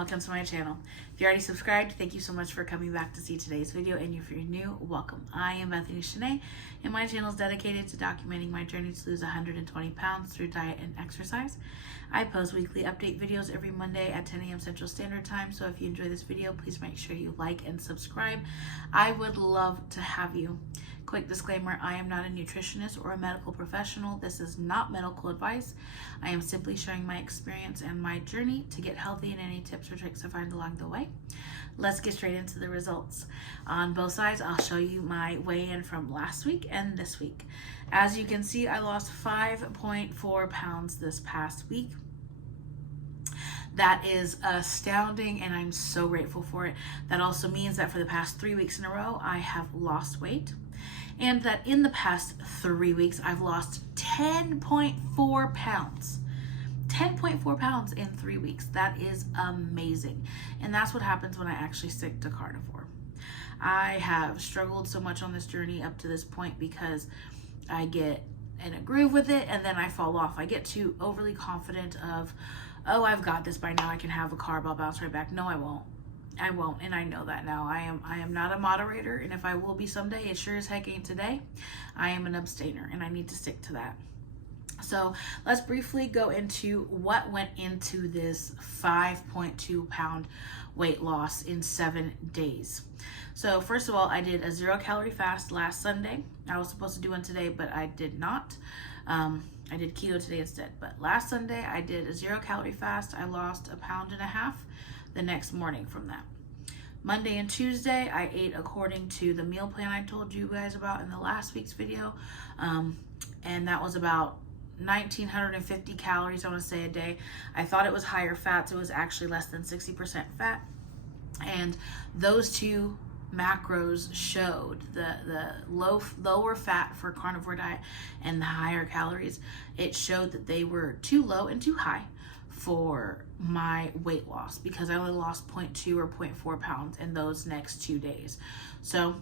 welcome to my channel. If you're already subscribed, thank you so much for coming back to see today's video, and if you're new, welcome. I am Bethany Shanae, and my channel is dedicated to documenting my journey to lose 120 pounds through diet and exercise. I post weekly update videos every Monday at 10 a.m. Central Standard Time, so if you enjoy this video, please make sure you like and subscribe. I would love to have you. Quick disclaimer, I am not a nutritionist or a medical professional. This is not medical advice. I am simply sharing my experience and my journey to get healthy and any tips or tricks I find along the way. Let's get straight into the results. On both sides, I'll show you my weigh-in from last week and this week. As you can see, I lost 5.4 pounds this past week. That is astounding, and I'm so grateful for it. That also means that for the past 3 weeks in a row, I have lost weight. And that in the past 3 weeks, I've lost 10.4 pounds. 10.4 pounds in 3 weeks. That is amazing. And that's what happens when I actually stick to carnivore. I have struggled so much on this journey up to this point because I get in a groove with it and then I fall off. I get too overly confident of, oh, I've got this by now. I can have a carb. I'll bounce right back. No, I won't. I won't, and I know that now. I am not a moderator, and if I will be someday, it sure as heck ain't today. I am an abstainer, and I need to stick to that. So let's briefly go into what went into this 5.2 pound weight loss in 7 days. So first of all, I did a 0-calorie fast last Sunday. I was supposed to do one today, but I did not. I did keto today instead. But last Sunday, I did a 0-calorie fast. I lost 1.5 pounds the next morning from that. Monday and Tuesday, I ate according to the meal plan I told you guys about in the last week's video. And that was about 1,950 calories, I want to say, a day. I thought it was higher fats. It was actually less than 60% fat. And those two macros showed the lower fat for carnivore diet and the higher calories. It showed that they were too low and too high for my weight loss because I only lost 0.2 or 0.4 pounds in those next 2 days. So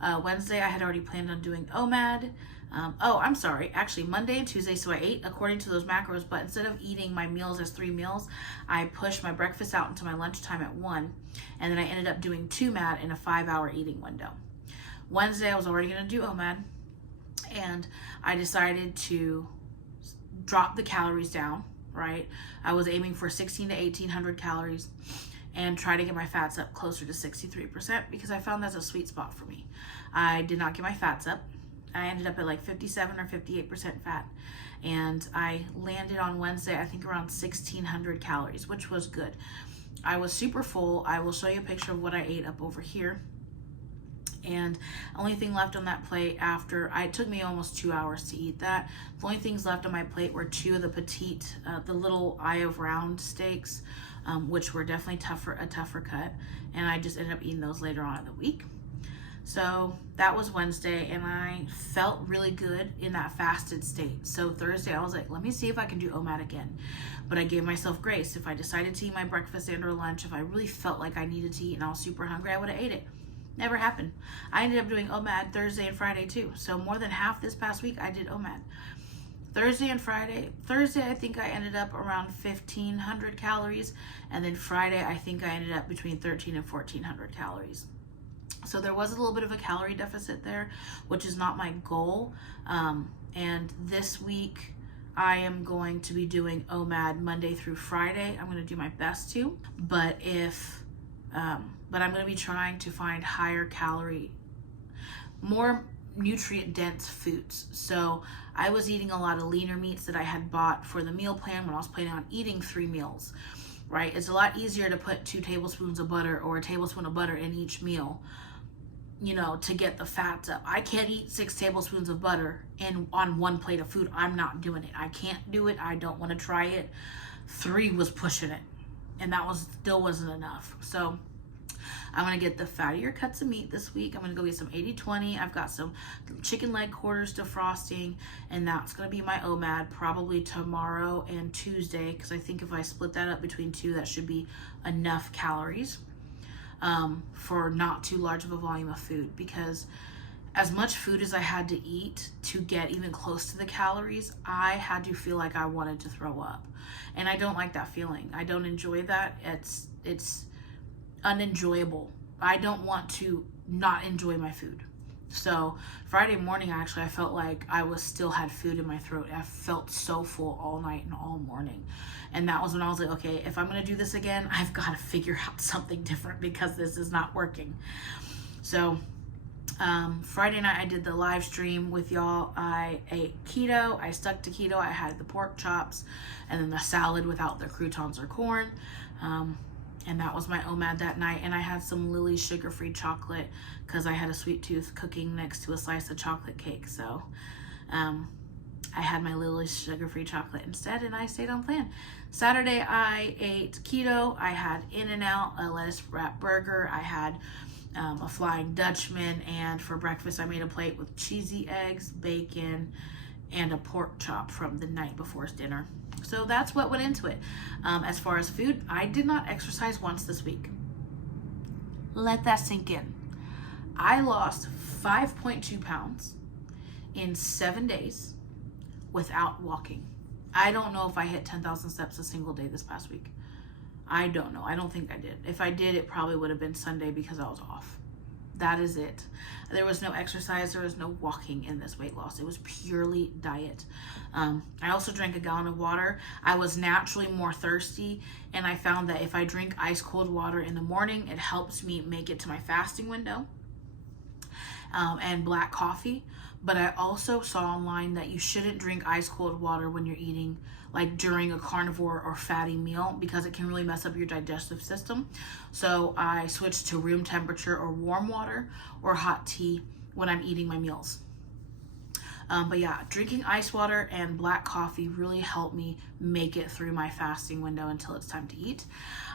Wednesday I had already planned on doing OMAD. I'm sorry, actually Monday and Tuesday, so I ate according to those macros, but instead of eating my meals as 3 meals, I pushed my breakfast out into my lunchtime at 1, and then I ended up doing twomad in a 5-hour eating window. Wednesday I was already going to do OMAD, and I decided to drop the calories down, right? I was aiming for 16 to 1,800 calories and try to get my fats up closer to 63% because I found that's a sweet spot for me. I did not get my fats up. I ended up at like 57 or 58% fat, and I landed on Wednesday, I think around 1,600 calories, which was good. I was super full. I will show you a picture of what I ate up over here. And only thing left on that plate after, it took me almost 2 hours to eat that. The only things left on my plate were 2 of the petite, the little eye of round steaks, which were definitely a tougher cut. And I just ended up eating those later on in the week. So that was Wednesday, and I felt really good in that fasted state. So Thursday, I was like, let me see if I can do OMAD again. But I gave myself grace. If I decided to eat my breakfast and or lunch, if I really felt like I needed to eat and I was super hungry, I would have ate it. Never happened. I ended up doing OMAD Thursday and Friday too. So more than half this past week, I did OMAD. Thursday and Friday. Thursday, I think I ended up around 1,500 calories. And then Friday, I think I ended up between 1,300 and 1,400 calories. So there was a little bit of a calorie deficit there, which is not my goal. And this week, I am going to be doing OMAD Monday through Friday. I'm going to do my best to. But I'm going to be trying to find higher calorie, more nutrient dense foods. So I was eating a lot of leaner meats that I had bought for the meal plan when I was planning on eating 3 meals, right? It's a lot easier to put 2 tablespoons of butter or a tablespoon of butter in each meal, you know, to get the fats up. I can't eat 6 tablespoons of butter on 1 plate of food. I'm not doing it. I can't do it. I don't want to try it. 3 was pushing it, and that still wasn't enough. So I'm going to get the fattier cuts of meat this week. I'm going to go get some 80-20. I've got some chicken leg quarters defrosting, and that's going to be my OMAD probably tomorrow and Tuesday, because I think if I split that up between 2, that should be enough calories for not too large of a volume of food, because as much food as I had to eat to get even close to the calories, I had to feel like I wanted to throw up. And I don't like that feeling. I don't enjoy that. It's unenjoyable. I don't want to not enjoy my food. So Friday morning, actually, I felt like I still had food in my throat. I felt so full all night and all morning. And that was when I was like, okay, if I'm going to do this again, I've got to figure out something different because this is not working. So Friday night I did the live stream with y'all. I ate keto. I stuck to keto. I had the pork chops and then the salad without the croutons or corn. And that was my omad that night. And I had some Lily's sugar-free chocolate because I had a sweet tooth cooking next to a slice of chocolate cake. So I had my Lily's sugar-free chocolate instead, and I stayed on plan. Saturday I ate keto. I had In-N-Out, a lettuce wrap burger. I had a Flying Dutchman, and for breakfast I made a plate with cheesy eggs, bacon, and a pork chop from the night before's dinner. So that's what went into it. As far as food, I did not exercise once this week. Let that sink in. I lost 5.2 pounds in 7 days without walking. I don't know if I hit 10,000 steps a single day this past week. I don't know. I don't think I did. If I did, it probably would have been Sunday because I was off. That is it. There was no exercise. There was no walking in this weight loss. It was purely diet. I also drank a gallon of water. I was naturally more thirsty, and I found that if I drink ice cold water in the morning, it helps me make it to my fasting window. And black coffee. But I also saw online that you shouldn't drink ice cold water when you're eating, like during a carnivore or fatty meal, because it can really mess up your digestive system. So I switched to room temperature or warm water or hot tea when I'm eating my meals. But yeah, drinking ice water and black coffee really helped me make it through my fasting window until it's time to eat.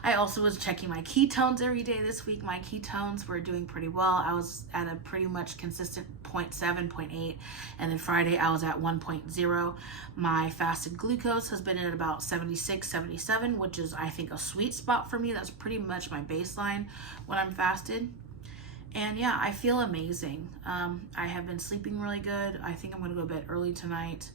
I also was checking my ketones every day this week. My ketones were doing pretty well. I was at a pretty much consistent 0.7, 0.8, and then Friday I was at 1.0. My fasted glucose has been at about 76, 77, which is I think a sweet spot for me. That's pretty much my baseline when I'm fasted. And yeah, I feel amazing. I have been sleeping really good. I think I'm going to go to bed early tonight.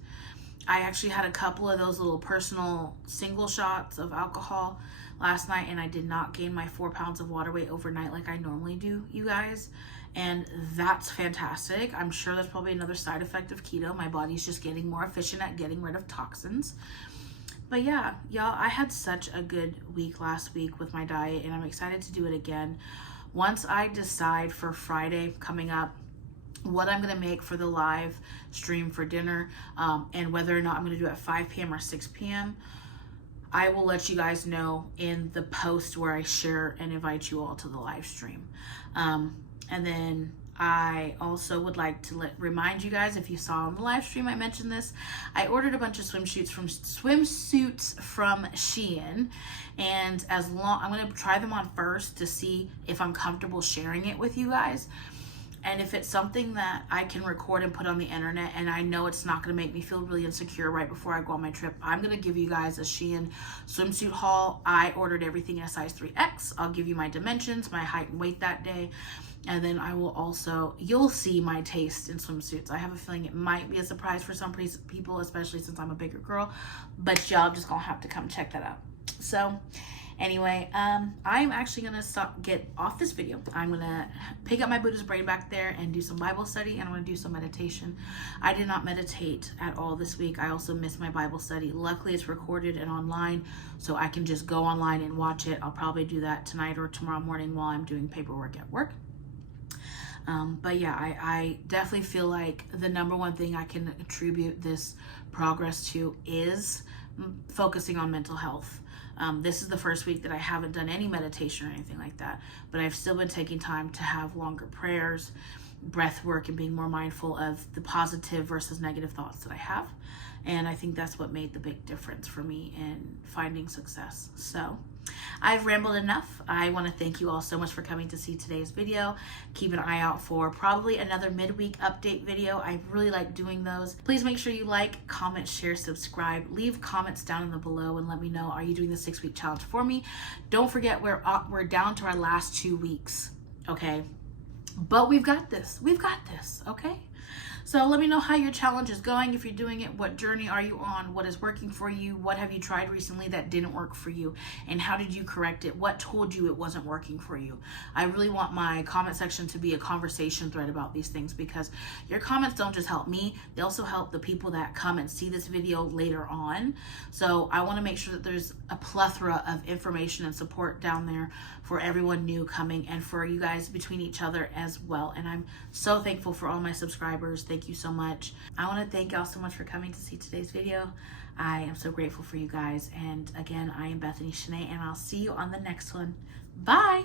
I actually had a couple of those little personal single shots of alcohol last night, and I did not gain my 4 pounds of water weight overnight like I normally do, you guys. And that's fantastic. I'm sure that's probably another side effect of keto. My body's just getting more efficient at getting rid of toxins. But yeah, y'all, I had such a good week last week with my diet, and I'm excited to do it again. Once I decide for Friday coming up what I'm going to make for the live stream for dinner, and whether or not I'm going to do it at 5 p.m. or 6 p.m., I will let you guys know in the post where I share and invite you all to the live stream. And then I also would like to remind you guys, if you saw on the live stream, I mentioned this. I ordered a bunch of swimsuits from Shein, and I'm going to try them on first to see if I'm comfortable sharing it with you guys. And if it's something that I can record and put on the internet, and I know it's not going to make me feel really insecure right before I go on my trip, I'm going to give you guys a Shein swimsuit haul. I ordered everything in a size 3X. I'll give you my dimensions, my height and weight that day. And then I will also, you'll see my taste in swimsuits. I have a feeling it might be a surprise for some people, especially since I'm a bigger girl. But y'all just going to have to come check that out. So anyway, I'm actually going to get off this video. I'm going to pick up my Buddha's brain back there and do some Bible study, and I'm going to do some meditation. I did not meditate at all this week. I also missed my Bible study. Luckily, it's recorded and online, so I can just go online and watch it. I'll probably do that tonight or tomorrow morning while I'm doing paperwork at work. But yeah, I definitely feel like the number one thing I can attribute this progress to is focusing on mental health. This is the first week that I haven't done any meditation or anything like that, but I've still been taking time to have longer prayers, breath work, and being more mindful of the positive versus negative thoughts that I have. And I think that's what made the big difference for me in finding success. So I've rambled enough. I want to thank you all so much for coming to see today's video. Keep an eye out for probably another midweek update video. I really like doing those. Please make sure you like, comment, share, subscribe. Leave comments down in the below and let me know, are you doing the 6-week challenge for me? Don't forget, we're down to our last 2 weeks, okay? But we've got this. We've got this, okay? So let me know how your challenge is going. If you're doing it, what journey are you on? What is working for you? What have you tried recently that didn't work for you? And how did you correct it? What told you it wasn't working for you? I really want my comment section to be a conversation thread about these things, because your comments don't just help me, they also help the people that come and see this video later on. So I want to make sure that there's a plethora of information and support down there for everyone new coming, and for you guys between each other as well. And I'm so thankful for all my subscribers. Thank you so much. I want to thank y'all so much for coming to see today's video. I am so grateful for you guys. And again, I am Bethany Shanae, and I'll see you on the next one. Bye.